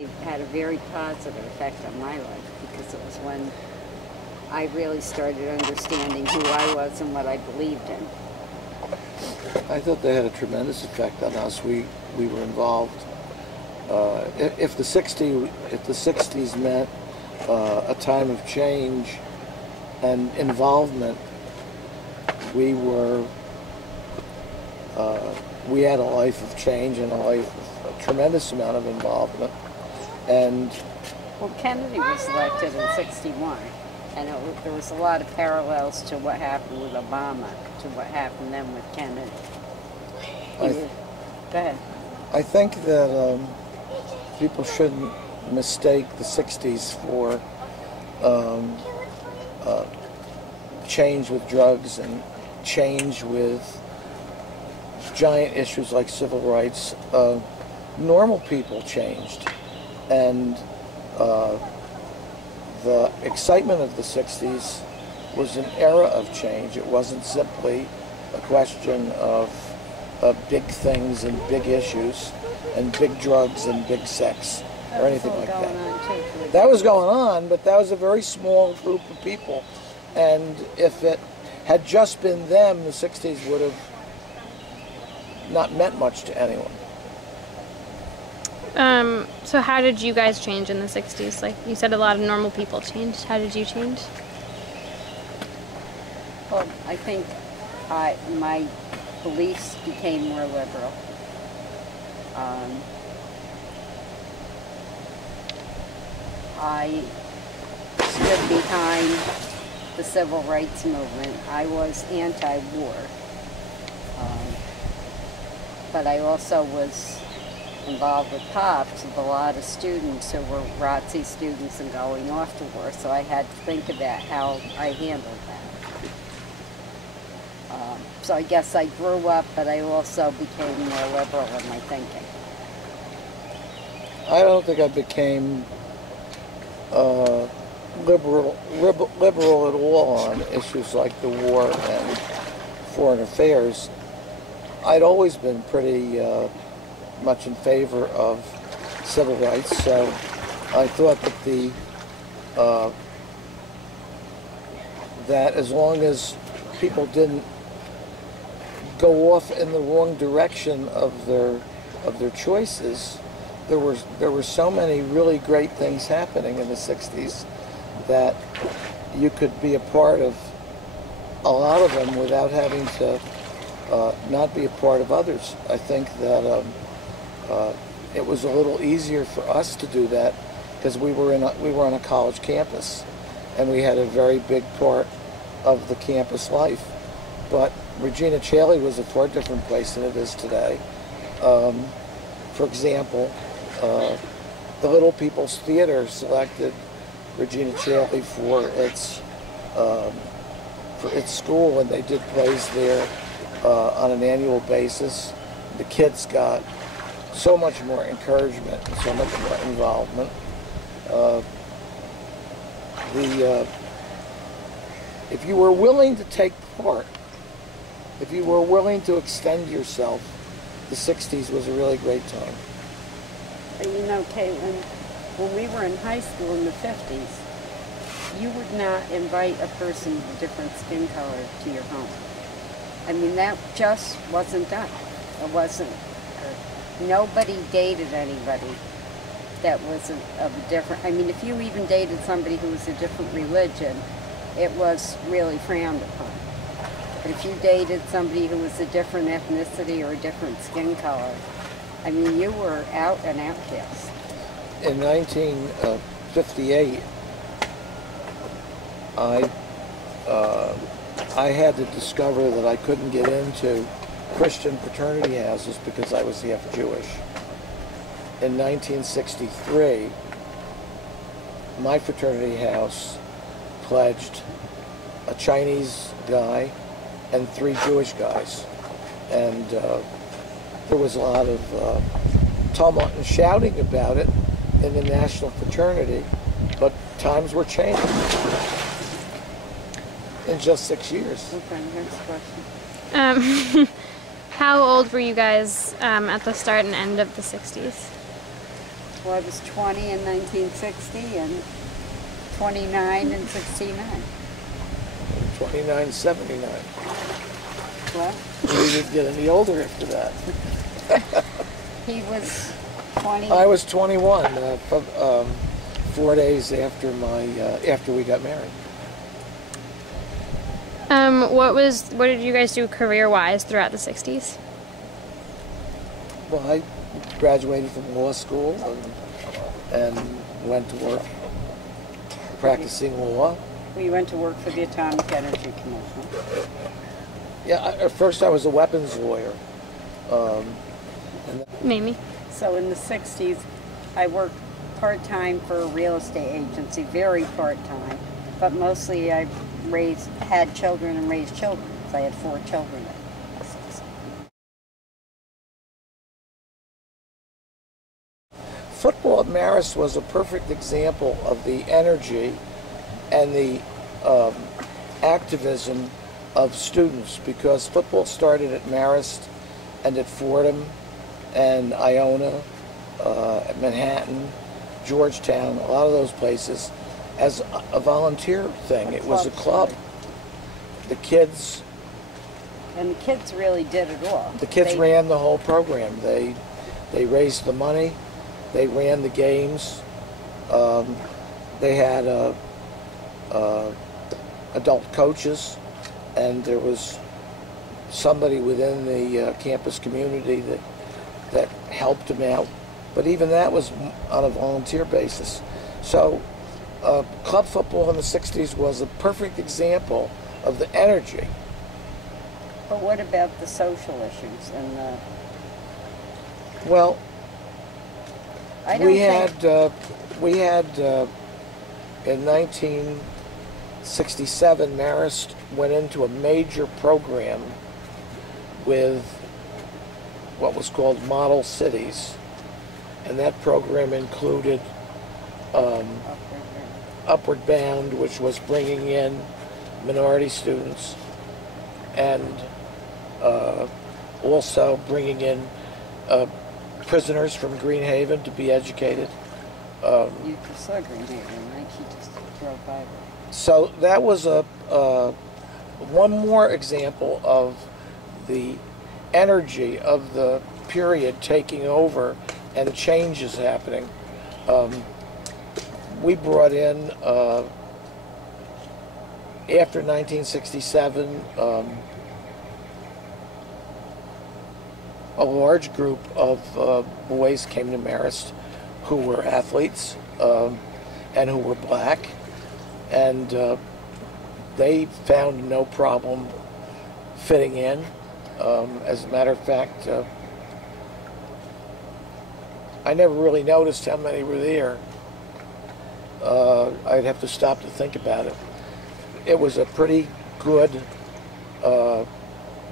It had a very positive effect on my life because it was when I really started understanding who I was and what I believed in. I thought they had a tremendous effect on us. We were involved. If the '60s meant a time of change and involvement, we had a life of change and a tremendous amount of involvement. And well, Kennedy was elected in '61, and there was a lot of parallels to what happened with Obama to what happened then with Kennedy. Go ahead. I think that people shouldn't mistake the '60s for change with drugs and change with giant issues like civil rights. Normal people changed, and the excitement of the '60s was an era of change. It wasn't simply a question of big things and big issues and big drugs and big sex or anything like that. That was going on, but that was a very small group of people. And if it had just been them, the '60s would have not meant much to anyone. So how did you guys change in the '60s? Like you said, a lot of normal people changed. How did you change? Well, I think my beliefs became more liberal. I stood behind the civil rights movement. I was anti-war, but I also was involved with POPs with a lot of students who were ROTC students and going off to war, so I had to think about how I handled that. So I guess I grew up, but I also became more liberal in my thinking. I don't think I became liberal at all on issues like the war and foreign affairs. I'd always been pretty much in favor of civil rights, so I thought that that as long as people didn't go off in the wrong direction of their choices, there were so many really great things happening in the '60s that you could be a part of a lot of them without having to not be a part of others. I think that it was a little easier for us to do that because we were on a college campus, and we had a very big part of the campus life. But Regina Caeli was a far different place than it is today. For example, the Little People's Theater selected Regina Caeli for its school, and they did plays there on an annual basis. The kids got so much more encouragement and so much more involvement. If you were willing to take part, if you were willing to extend yourself, the '60s was a really great time. But you know, Caitlin, when we were in high school in the '50s, you would not invite a person with a different skin color to your home. I mean, that just wasn't done. It wasn't. Nobody dated anybody that was of a different. I mean, if you even dated somebody who was a different religion, it was really frowned upon. But if you dated somebody who was a different ethnicity or a different skin color, I mean, you were out an outcast. In 1958, I had to discover that I couldn't get into Christian fraternity houses because I was half Jewish. In 1963, my fraternity house pledged a Chinese guy and 3 Jewish guys. And there was a lot of tumult and shouting about it in the national fraternity, but times were changing in just 6 years. Okay, next question. How old were you guys at the start and end of the '60s? Well, I was 20 in 1960 and 29 in 69. 29, 79. What? We didn't get any older after that. He was 20. I was 21, 4 days after after we got married. What did you guys do career-wise throughout the 60s? Well, I graduated from law school and went to work practicing law. We went to work for the Atomic Energy Commission. Yeah, at first I was a weapons lawyer. Mimi. So in the 60s, I worked part-time for a real estate agency, very part-time, but mostly I had children and raised children. So I had 4 children. Football at Marist was a perfect example of the energy and the activism of students, because football started at Marist and at Fordham and Iona, at Manhattan, Georgetown, a lot of those places, as a volunteer thing. It was a club. The kids And the kids really did it all. The kids ran the whole program. They raised the money. They ran the games. They had adult coaches, and there was somebody within the campus community that helped them out. But even that was on a volunteer basis. So club football in the 60s was a perfect example of the energy. But what about the social issues and the... Well, I don't we think... had in 1967, Marist went into a major program with what was called Model Cities, and that program included Upward Bound, which was bringing in minority students, and also bringing in prisoners from Greenhaven to be educated. You saw Greenhaven, right? She just drove by there. So that was one more example of the energy of the period taking over and changes happening. We brought in, after 1967, a large group of boys came to Marist who were athletes and who were black, and they found no problem fitting in. As a matter of fact, I never really noticed how many were there. I'd have to stop to think about it. It was a pretty good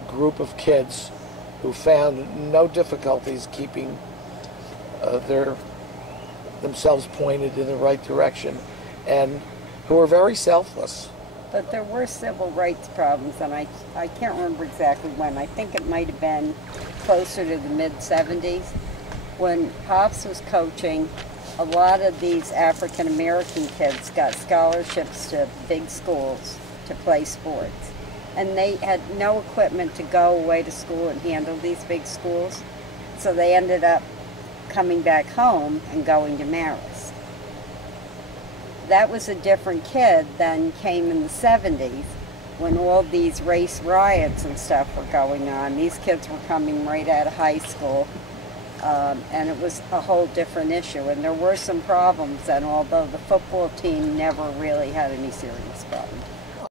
group of kids who found no difficulties keeping themselves pointed in the right direction, and who were very selfless. But there were civil rights problems, and I can't remember exactly when. I think it might have been closer to the mid-70s. When Pops was coaching, a lot of these African-American kids got scholarships to big schools to play sports. And they had no equipment to go away to school and handle these big schools. So they ended up coming back home and going to Marist. That was a different kid than came in the 70s when all these race riots and stuff were going on. These kids were coming right out of high school, and it was a whole different issue. And there were some problems, and although the football team never really had any serious problems.